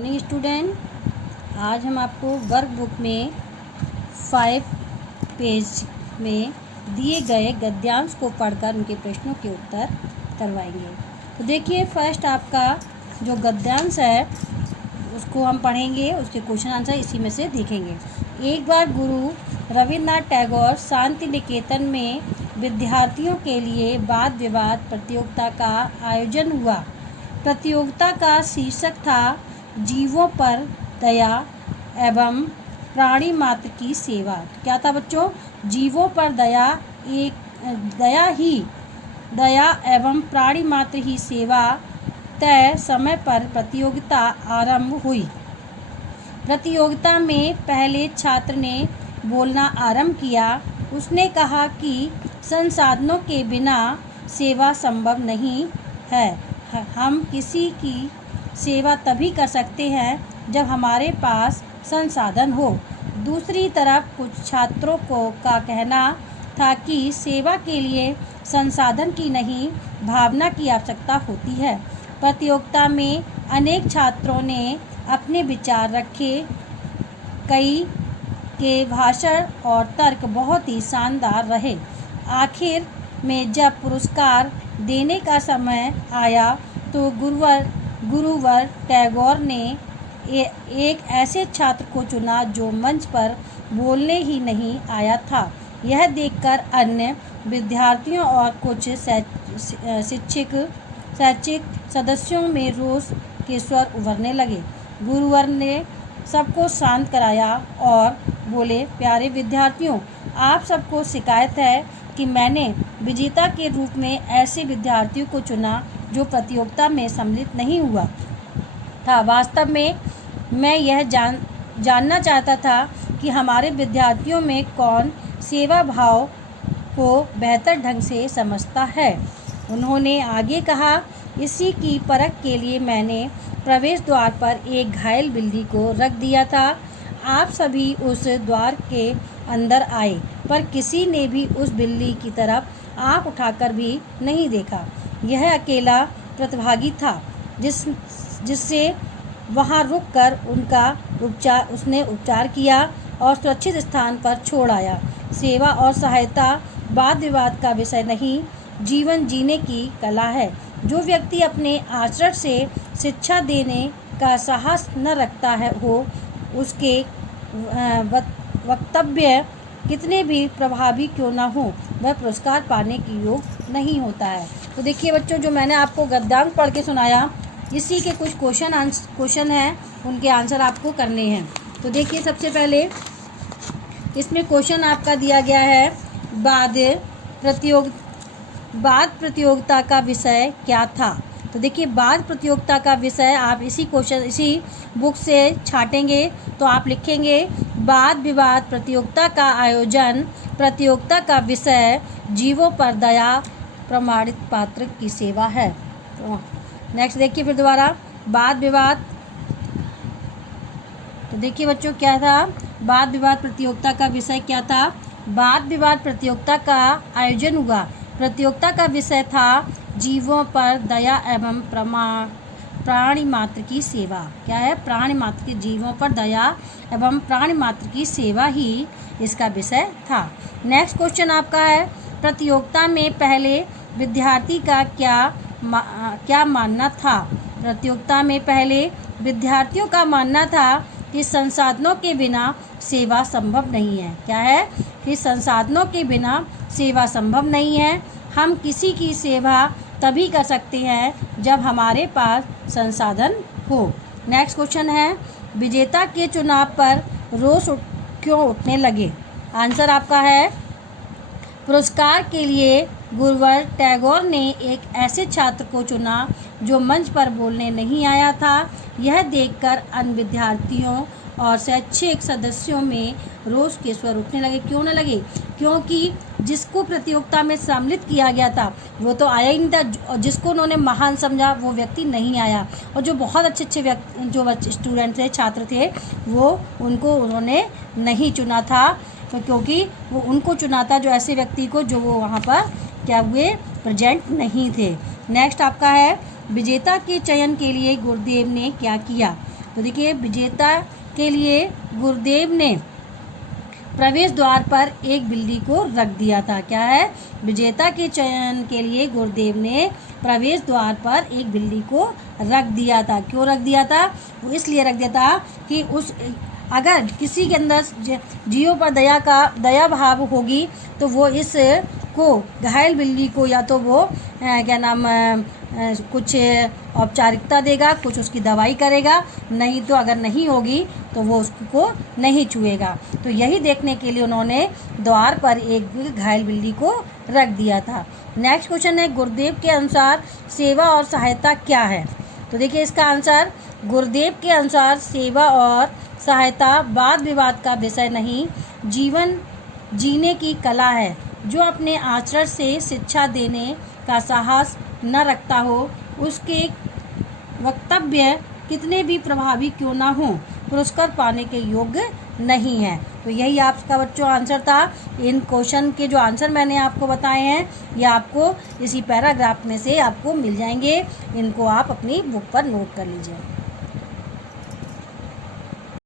Morning student. आज हम आपको वर्कबुक में 5 पेज में दिए गए गद्यांश को पढ़कर उनके प्रश्नों के उत्तर करवाएंगे। तो देखिए, फर्स्ट आपका जो गद्यांश है उसको हम पढ़ेंगे, उसके क्वेश्चन आंसर इसी में से देखेंगे। एक बार गुरु रविन्द्रनाथ टैगोर शांति निकेतन में विद्यार्थियों के लिए वाद विवाद प्रतियोगिता का आयोजन हुआ। प्रतियोगिता का शीर्षक था जीवों पर दया एवं प्राणी मात्र की सेवा। क्या था बच्चों? जीवों पर दया एवं प्राणी मात्र ही सेवा। तय समय पर प्रतियोगिता आरंभ हुई। प्रतियोगिता में पहले छात्र ने बोलना आरंभ किया। उसने कहा कि संसाधनों के बिना सेवा संभव नहीं है। हम किसी की सेवा तभी कर सकते हैं जब हमारे पास संसाधन हो। दूसरी तरफ कुछ छात्रों का कहना था कि सेवा के लिए संसाधन की नहीं, भावना की आवश्यकता होती है। प्रतियोगिता में अनेक छात्रों ने अपने विचार रखे। कई के भाषण और तर्क बहुत ही शानदार रहे। आखिर में जब पुरस्कार देने का समय आया तो गुरुवर टैगोर ने एक ऐसे छात्र को चुना जो मंच पर बोलने ही नहीं आया था। यह देखकर अन्य विद्यार्थियों और कुछ शैक्षिक सदस्यों में रोष के स्वर उभरने लगे। गुरुवर ने सबको शांत कराया और बोले, प्यारे विद्यार्थियों, आप सबको शिकायत है कि मैंने विजेता के रूप में ऐसे विद्यार्थियों को चुना जो प्रतियोगिता में सम्मिलित नहीं हुआ था। वास्तव में मैं यह जानना चाहता था कि हमारे विद्यार्थियों में कौन सेवा भाव को बेहतर ढंग से समझता है। उन्होंने आगे कहा, इसी की परख के लिए मैंने प्रवेश द्वार पर एक घायल बिल्ली को रख दिया था। आप सभी उस द्वार के अंदर आए, पर किसी ने भी उस बिल्ली की तरफ आँख उठाकर भी नहीं देखा। यह अकेला प्रतिभागी था जिससे वहां रुककर उसने उपचार किया और सुरक्षित स्थान पर छोड़ आया। सेवा और सहायता वाद विवाद का विषय नहीं, जीवन जीने की कला है। जो व्यक्ति अपने आचरण से शिक्षा देने का साहस न रखता हो, उसके वक्तव्य कितने भी प्रभावी क्यों न हो, वह पुरस्कार पाने की योग नहीं होता है। तो देखिए बच्चों, जो मैंने आपको गद्यांश पढ़ के सुनाया, इसी के कुछ क्वेश्चन हैं, उनके आंसर आपको करने हैं। तो देखिए, सबसे पहले इसमें क्वेश्चन आपका दिया गया है, वाद प्रतियोगिता का विषय क्या था। तो देखिए, वाद प्रतियोगिता का विषय आप इसी बुक से छाटेंगे तो आप लिखेंगे वाद विवाद प्रतियोगिता का आयोजन, प्रतियोगिता का विषय जीवों पर दया प्रमाणित पात्र की सेवा है। तो नेक्स्ट देखिए फिर दोबारा, वाद विवाद। तो देखिए बच्चों, क्या था? वाद विवाद प्रतियोगिता का विषय क्या था? वाद विवाद प्रतियोगिता का आयोजन हुआ। प्रतियोगिता का विषय था जीवों पर दया एवं प्राणी मात्र की सेवा। क्या है? प्राणी मात्र के जीवों पर दया एवं प्राणी मात्र की सेवा ही इसका विषय था। नेक्स्ट क्वेश्चन आपका है, प्रतियोगिता में पहले विद्यार्थी का क्या मानना था। प्रतियोगिता में पहले विद्यार्थियों का मानना था कि संसाधनों के बिना सेवा संभव नहीं है। क्या है? कि संसाधनों के बिना सेवा संभव नहीं है। हम किसी की सेवा तभी कर सकते हैं जब हमारे पास संसाधन हो। नेक्स्ट क्वेश्चन है, विजेता के चुनाव पर रोष क्यों उठने लगे। आंसर आपका है, पुरस्कार के लिए गुरुवर टैगोर ने एक ऐसे छात्र को चुना जो मंच पर बोलने नहीं आया था। यह देखकर अन्य विद्यार्थियों और शैक्षिक सदस्यों में रोष के स्वर उठने लगे। क्यों न लगे? क्योंकि जिसको प्रतियोगिता में सम्मिलित किया गया था वो तो आया ही नहीं था। जिसको उन्होंने महान समझा वो व्यक्ति नहीं आया, और जो बहुत अच्छे व्यक्ति जो स्टूडेंट थे, छात्र थे, वो उनको उन्होंने नहीं चुना था। तो क्योंकि वो उनको चुना था जो ऐसे व्यक्ति को जो वो वहाँ पर क्या हुए, प्रेजेंट नहीं थे। नेक्स्ट आपका है, विजेता के चयन के लिए गुरुदेव ने क्या किया। तो देखिए, विजेता के लिए गुरुदेव ने प्रवेश द्वार पर एक बिल्ली को रख दिया था। क्या है? विजेता के चयन के लिए गुरुदेव ने प्रवेश द्वार पर एक बिल्ली को रख दिया था। क्यों रख दिया था? वो इसलिए रख दिया था कि अगर किसी के अंदर जीवों पर दया भाव होगी तो वो इस को घायल बिल्ली को या तो वो कुछ औपचारिकता देगा, कुछ उसकी दवाई करेगा, नहीं तो अगर नहीं होगी तो वो उसको नहीं छुएगा। तो यही देखने के लिए उन्होंने द्वार पर एक घायल बिल्ली को रख दिया था। नेक्स्ट क्वेश्चन है, गुरुदेव के अनुसार सेवा और सहायता क्या है? तो देखिए, इसका आंसर, गुरुदेव के अनुसार सेवा और सहायता वाद विवाद का विषय नहीं, जीवन जीने की कला है। जो अपने आचरण से शिक्षा देने का साहस न रखता हो, उसके वक्तव्य कितने भी प्रभावी क्यों ना हो, पुरस्कार पाने के योग्य नहीं है। तो यही आपका बच्चों आंसर था। इन क्वेश्चन के जो आंसर मैंने आपको बताए हैं ये आपको इसी पैराग्राफ में से आपको मिल जाएंगे। इनको आप अपनी बुक पर नोट कर लीजिए।